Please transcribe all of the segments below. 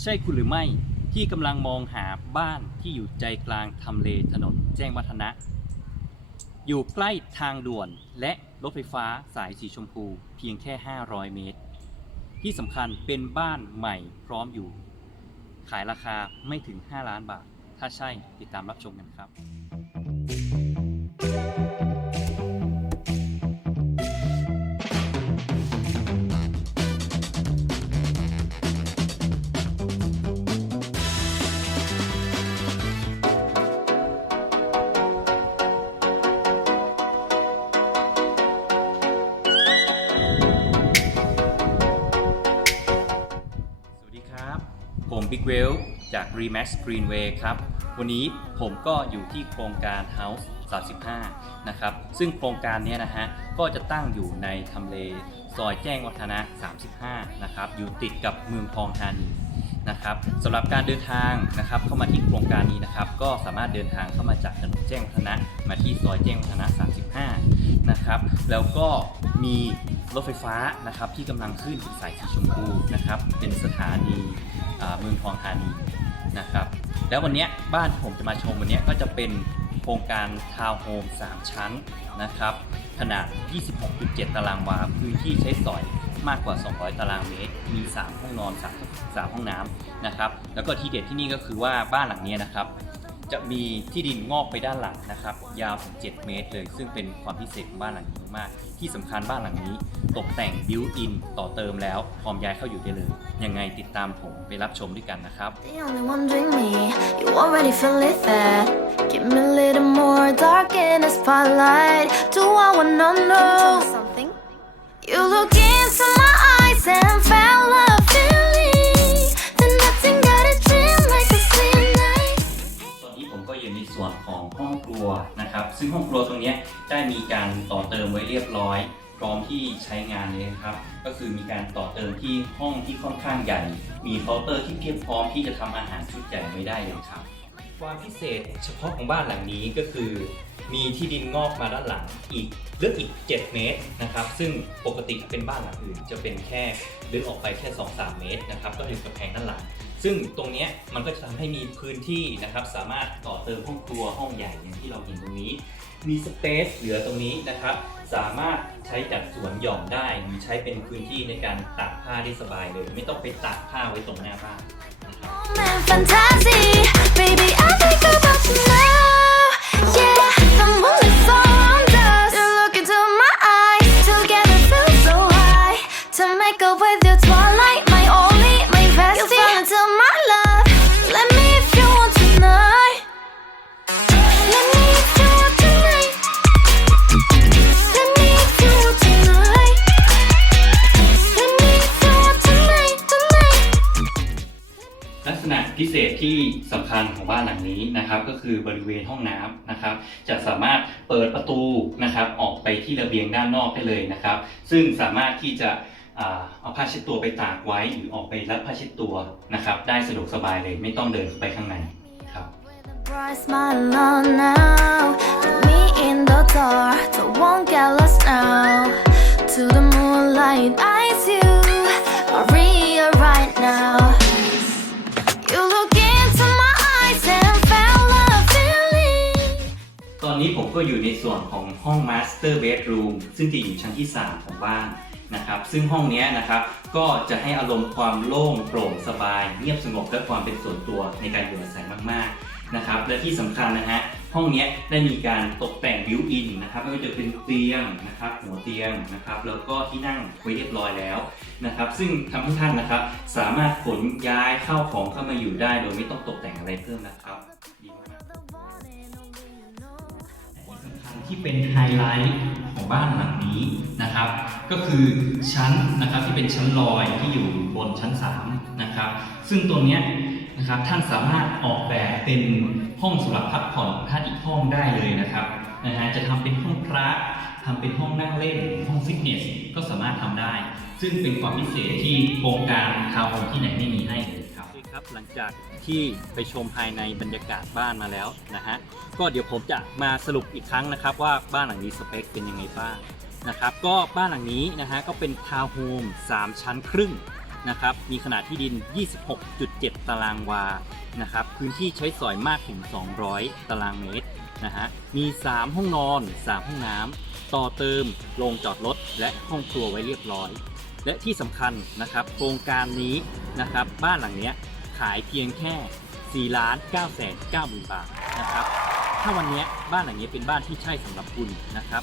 ใช่คุณหรือไม่ที่กำลังมองหาบ้านที่อยู่ใจกลางทำเลถนนแจ้งวัฒนะ อยู่ใกล้ทางด่วนและรถไฟฟ้าสายสีชมพูเพียงแค่ 500 เมตร ที่สำคัญเป็นบ้านใหม่พร้อมอยู่ ขายราคาไม่ถึง 5 ล้านบาท ถ้าใช่ติดตามรับชมกันครับ บิ๊กเวลจาก Remax Greenway ครับ วันนี้ผมก็อยู่ที่โครงการ House 35 นะครับ ซึ่งโครงการนี้นะฮะ ก็จะตั้งอยู่ในทำเลซอยแจ้งวัฒนะ 35 นะครับ อยู่ติดกับเมืองทองธานีนะครับสำหรับการเดินทางนะครับเข้ามาที่โครงการนี้นะครับ ก็สามารถเดินทางเข้ามาจากถนนแจ้งวัฒนะมาที่ซอยแจ้งวัฒนะ 35 นะครับ แล้วก็มีรถไฟฟ้านะครับที่กำลังขึ้นสายสีชมพูนะครับ เป็นสถานี เมืองทองธานีนะครับแล้ววันนี้บ้านที่ผมจะมาชมวันนี้ก็จะเป็นโครงการทาวน์โฮม 3 ชั้นนะครับขนาด 26.7 ตารางวา พื้นที่ใช้สอยมากกว่า 200 ตารางเมตร มี 3 ห้องนอน 3 3ห้องน้ำนะครับ แล้วก็ที่เด็ดที่นี่ก็คือว่าบ้านหลังนี้นะครับ จะมีที่ดินงอกไปด้านหลังนะครับ ยาวถึง 7 เมตรเลย ซึ่งเป็นความพิเศษของบ้านหลังนี้มาก ที่สำคัญบ้านหลังนี้ ตกแต่งบิวอินต่อเติมแล้ว พร้อมย้ายเข้าอยู่ได้เลย ยังไงติดตามผมไปรับชมด้วยกันนะครับ The only one doing me, you already feel it that. Give me a little more dark in the spotlight. Do I wanna know วนะครับ ซึ่งห้องครัวตรงนี้ได้มีการต่อเติมไว้เรียบร้อย พร้อมที่ใช้งานเลยครับ ก็คือมีการต่อเติมที่ห้องที่ค่อนข้างใหญ่ มีเคาน์เตอร์ที่เพียบพร้อมที่จะทำอาหารชุดใหญ่ไว้ได้เลยครับ ความพิเศษเฉพาะของบ้านหลังนี้ก็คือ มีที่ดินงอกมาด้านหลังอีกลึกอีก 7 เมตรนะครับ ซึ่งปกติเป็นบ้านหลังอื่น จะเป็นแค่ลึกออกไปแค่ 2-3 เมตรนะครับ ก็ถึงกำแพงด้านหลัง ซึ่งตรงนี้มันก็จะทำให้มีพื้นที่นะครับ สามารถต่อเติมห้องครัวห้องใหญ่อย่างที่เราเห็นตรงนี้ มีสเปซเหลือตรงนี้นะครับ สามารถใช้จัดสวนหย่อมได้หรือใช้เป็นพื้นที่ในการตากผ้าได้สบายเลย ไม่ต้องไปตากผ้าไว้ตรงหน้าบ้านนะครับ Man, fantasy, baby, เศษที่สำคัญของบ้านหลังนี้นะครับ ก็คือบริเวณห้องน้ำนะครับ จะสามารถเปิดประตูนะครับออกไปที่ระเบียงด้านนอกได้เลยนะครับ ซึ่งสามารถที่จะเอาผ้าเช็ดตัวไปตากไว้หรือออกไปรับผ้าเช็ดตัวนะครับ ได้สะดวกสบายเลยไม่ต้องเดินเข้าไปข้างในครับ Bright smile on now. Put me in the dark. Don't won't get lost now. To the moonlight, eyes you. Maria right now. นี้ผมก็อยู่ในส่วนของห้อง Master Bedroom ซึ่งจะอยู่ชั้นที่ 3 ของบ้านนะครับ ซึ่งห้องนี้นะครับก็จะให้อารมณ์ความโล่งโปร่งสบาย เงียบสงบและความเป็นส่วนตัวในการอยู่อาศัยมากๆนะครับ และที่สำคัญนะฮะห้องนี้ได้มีการตกแต่งบิวอินนะครับไม่ว่าจะเป็นเตียงนะครับหัวเตียงนะครับแล้วก็ที่นั่งไว้เรียบร้อยแล้วนะครับ ซึ่งทำให้ท่านนะครับ สามารถขนย้ายเข้าของเข้ามาอยู่ได้โดยไม่ต้องตกแต่งอะไรเพิ่มนะครับ ที่เป็นไฮไลท์ของบ้านหลังนี้นะครับ ก็คือชั้นนะครับที่เป็นชั้นลอยที่อยู่บนชั้น3นะครับ ซึ่งตัวเนี้ยนะครับท่านสามารถออกแบบเป็นห้องสำหรับพักผ่อนท่านอีกห้องได้เลยนะครับนะฮะจะทำเป็นห้องพระทำเป็นห้องนั่งเล่นห้องฟิตเนสก็สามารถทำได้ ซึ่งเป็นความพิเศษที่โครงการทาวน์โฮมที่ไหนไม่มีให้ ครับหลังจากที่ไปชมภายในบรรยากาศบ้านมาแล้วนะฮะก็เดี๋ยวผมจะมาสรุปอีกครั้งนะครับว่าบ้านหลังนี้สเปคเป็นยังไงบ้างนะครับก็บ้านหลังนี้นะฮะก็เป็นทาวน์โฮม3 ชั้นครึ่งนะครับมีขนาดที่ดิน 26.7 ตารางวานะครับพื้นที่ใช้สอยมากถึง 200 ตารางเมตรนะฮะมี 3 ห้องนอน 3 ห้องน้ำต่อเติมโรงจอดรถและห้องครัวไว้เรียบร้อย และที่สำคัญนะครับโครงการนี้นะครับบ้านหลังเนี้ย ขายเพียงแค่ 4 ล้าน9แสน9หมื่นบาทนะครับ ถ้าวันนี้บ้านหลังนี้เป็นบ้านที่ใช่สำหรับคุณนะครับ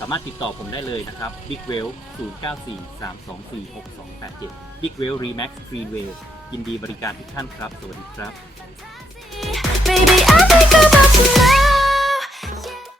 สามารถติดต่อผมได้เลยนะครับ Big Well 0943246287 Big Well Remax Greenway ยินดีบริการทุกท่านครับ สวัสดีครับ Baby, I think about tonight.